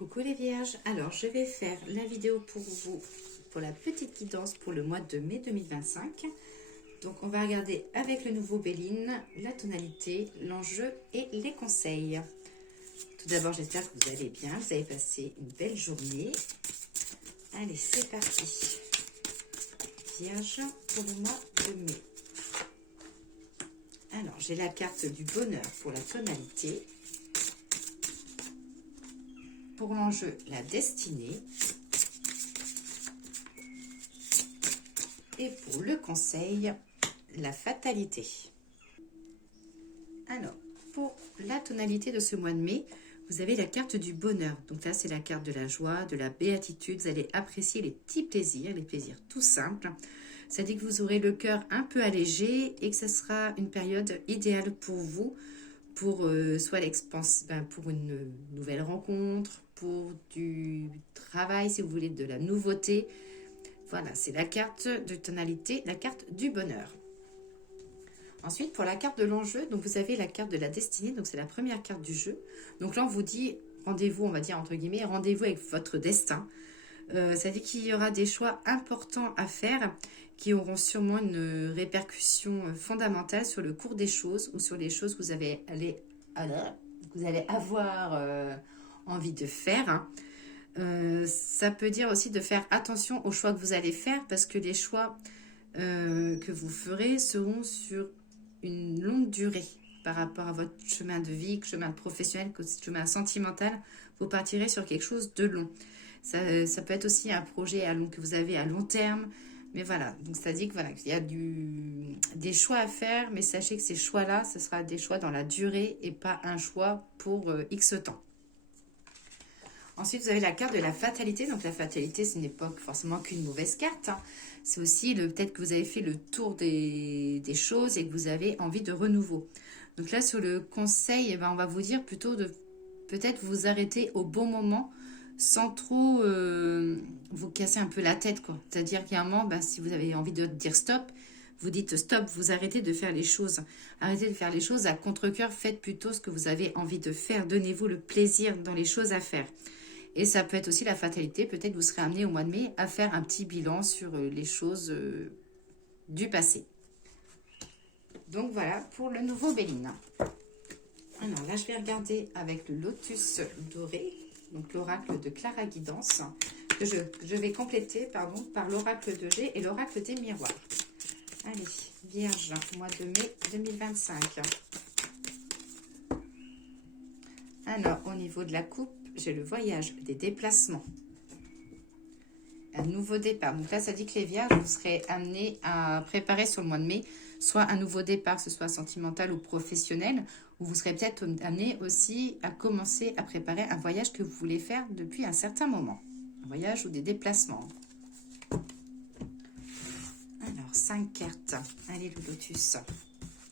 Coucou les vierges, alors je vais faire la vidéo pour vous, pour la petite guidance pour le mois de mai 2025. Donc on va regarder avec le nouveau Béline, la tonalité, l'enjeu et les conseils. Tout d'abord j'espère que vous allez bien, vous avez passé une belle journée. Allez c'est parti. Vierge pour le mois de mai. Alors j'ai la carte du bonheur pour la tonalité. Pour l'enjeu, la destinée. Et pour le conseil, la fatalité. Alors, pour la tonalité de ce mois de mai, vous avez la carte du bonheur. Donc là, c'est la carte de la joie, de la béatitude. Vous allez apprécier les petits plaisirs, les plaisirs tout simples. Ça dit que vous aurez le cœur un peu allégé et que ce sera une période idéale pour vous, pour soit pour une nouvelle rencontre, pour du travail, si vous voulez, de la nouveauté. Voilà, c'est la carte de tonalité, la carte du bonheur. Ensuite, pour la carte de l'enjeu, donc vous avez la carte de la destinée, donc c'est la première carte du jeu. Donc là, on vous dit, rendez-vous, on va dire entre guillemets, rendez-vous avec votre destin. Ça dit qu'il y aura des choix importants à faire qui auront sûrement une répercussion fondamentale sur le cours des choses ou sur les choses que vous allez avoir envie de faire. Ça peut dire aussi de faire attention aux choix que vous allez faire parce que les choix que vous ferez seront sur une longue durée par rapport à votre chemin de vie, chemin professionnel, chemin sentimental. Vous partirez sur quelque chose de long. Ça peut être aussi un projet que vous avez à long terme. Mais voilà, donc ça dit que voilà, qu'il y a des choix à faire, mais sachez que ces choix-là, ce sera des choix dans la durée et pas un choix pour X temps. Ensuite, vous avez la carte de la fatalité. Donc la fatalité, ce n'est pas forcément qu'une mauvaise carte. Hein. C'est aussi peut-être que vous avez fait le tour des choses et que vous avez envie de renouveau. Donc là, sur le conseil, on va vous dire plutôt de peut-être vous arrêter au bon moment sans trop vous casser un peu la tête, quoi. C'est-à-dire qu'il y a un moment, si vous avez envie de dire stop, vous dites stop, vous arrêtez de faire les choses. Arrêtez de faire les choses à contre-cœur, faites plutôt ce que vous avez envie de faire. Donnez-vous le plaisir dans les choses à faire. Et ça peut être aussi la fatalité, peut-être vous serez amené au mois de mai à faire un petit bilan sur les choses du passé. Donc voilà pour le nouveau Béline. Alors là, je vais regarder avec le lotus doré, donc l'oracle de Clara Guidance, que je vais compléter par l'oracle de G et l'oracle des miroirs. Allez, Vierge, mois de mai 2025. Alors, au niveau de la coupe, j'ai le voyage, des déplacements. Un nouveau départ. Donc là, ça dit que les vierges, vous serez amenés à préparer sur le mois de mai, soit un nouveau départ, que ce soit sentimental ou professionnel, ou vous serez peut-être amenés aussi à commencer à préparer un voyage que vous voulez faire depuis un certain moment. Un voyage ou des déplacements. Alors, 5 cartes. Allez, le lotus.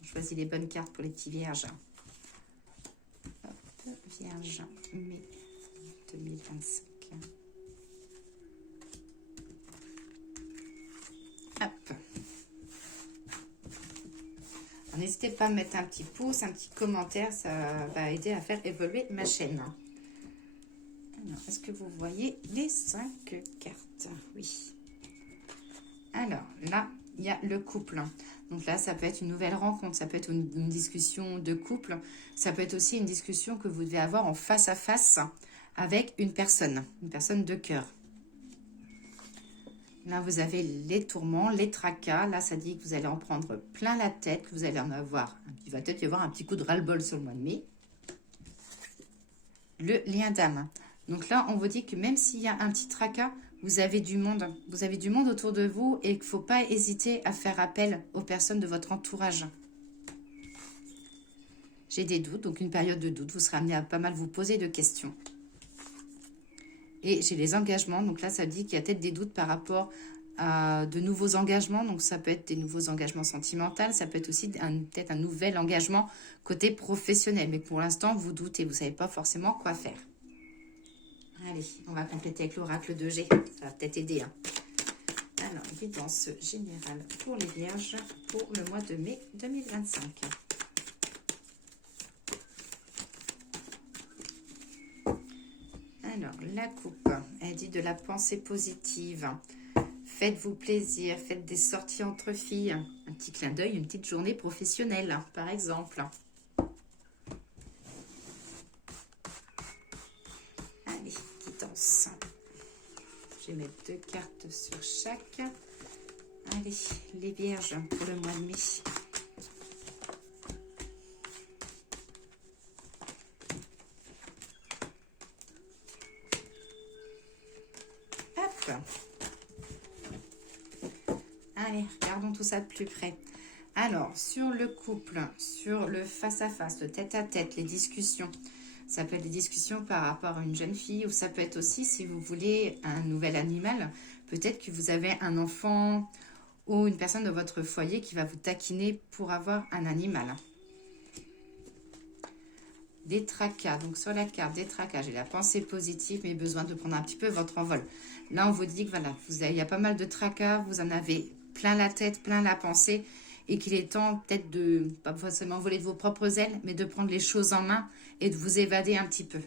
On choisit les bonnes cartes pour les petits vierges. Hop, vierge, mai 2025. Hop. N'hésitez pas à mettre un petit pouce, un petit commentaire, ça va aider à faire évoluer ma chaîne. Alors, est-ce que vous voyez les 5 cartes? Oui. Alors, là, il y a le couple. Donc là, ça peut être une nouvelle rencontre, ça peut être une discussion de couple, ça peut être aussi une discussion que vous devez avoir en face à face avec une personne de cœur. Là, vous avez les tourments, les tracas. Là, ça dit que vous allez en prendre plein la tête, que vous allez en avoir. Il va peut-être y avoir un petit coup de ras-le-bol sur le mois de mai. Le lien d'âme. Donc là, on vous dit que même s'il y a un petit tracas, vous avez du monde. Vous avez du monde autour de vous et qu'il ne faut pas hésiter à faire appel aux personnes de votre entourage. J'ai des doutes, donc une période de doute. Vous serez amené à pas mal vous poser de questions. Et j'ai les engagements, donc là ça dit qu'il y a peut-être des doutes par rapport à de nouveaux engagements, donc ça peut être des nouveaux engagements sentimentaux, ça peut être aussi peut-être un nouvel engagement côté professionnel, mais pour l'instant vous doutez, vous ne savez pas forcément quoi faire. Allez, on va compléter avec l'oracle de G, ça va peut-être aider. Hein. Alors, guidance générale pour les vierges pour le mois de mai 2025. Alors, la coupe, elle dit de la pensée positive. Faites-vous plaisir, faites des sorties entre filles. Un petit clin d'œil, une petite journée professionnelle, par exemple. Allez, quittance. Je vais mettre 2 cartes sur chaque. Allez, les vierges pour le mois de mai. Hop. Allez, regardons tout ça de plus près. Alors, sur le couple, sur le face-à-face, le tête-à-tête, les discussions. Ça peut être des discussions par rapport à une jeune fille ou ça peut être aussi, si vous voulez, un nouvel animal. Peut-être que vous avez un enfant ou une personne de votre foyer qui va vous taquiner pour avoir un animal. Des tracas, donc sur la carte des tracas, j'ai la pensée positive, mais besoin de prendre un petit peu votre envol. Là, on vous dit que voilà, il y a pas mal de tracas, vous en avez plein la tête, plein la pensée, et qu'il est temps peut-être de, pas forcément voler de vos propres ailes, mais de prendre les choses en main et de vous évader un petit peu.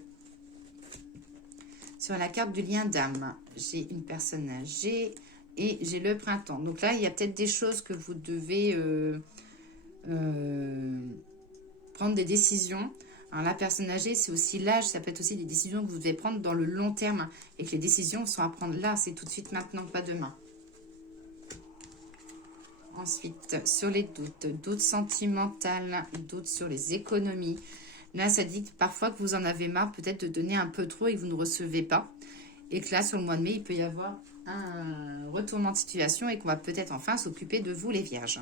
Sur la carte du lien d'âme, j'ai une personne âgée et j'ai le printemps. Donc là, il y a peut-être des choses que vous devez prendre des décisions. Alors, la personne âgée, c'est aussi l'âge, ça peut être aussi des décisions que vous devez prendre dans le long terme et que les décisions sont à prendre là, c'est tout de suite maintenant, pas demain. Ensuite, sur les doutes, doutes sentimentales, doutes sur les économies. Là, ça dit parfois que vous en avez marre peut-être de donner un peu trop et que vous ne recevez pas. Et que là, sur le mois de mai, il peut y avoir un retournement de situation et qu'on va peut-être enfin s'occuper de vous, les vierges.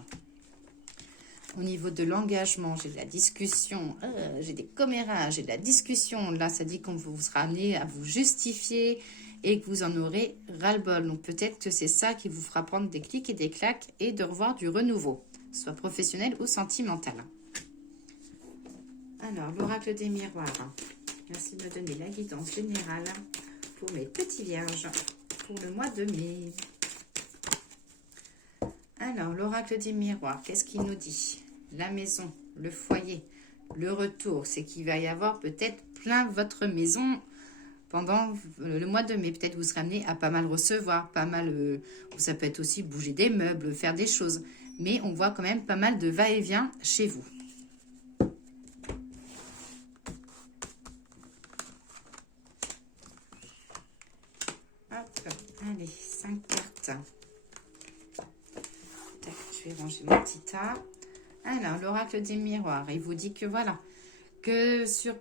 Au niveau de l'engagement, j'ai de la discussion, j'ai des commérages, j'ai de la discussion. Là, ça dit qu'on vous sera amené à vous justifier et que vous en aurez ras-le-bol. Donc, peut-être que c'est ça qui vous fera prendre des clics et des claques et de revoir du renouveau, soit professionnel ou sentimental. Alors, l'oracle des miroirs. Merci de me donner la guidance générale pour mes petits vierges pour le mois de mai. Alors, l'oracle des miroirs, qu'est-ce qu'il nous dit? La maison, le foyer, le retour, c'est qu'il va y avoir peut-être plein votre maison pendant le mois de mai. Peut-être vous serez amené à pas mal recevoir, pas mal, ça peut être aussi bouger des meubles, faire des choses. Mais on voit quand même pas mal de va-et-vient chez vous. Hop, allez, 5 cartes. Je vais ranger mon petit tas. Alors, l'oracle des miroirs, il vous dit que voilà, que sur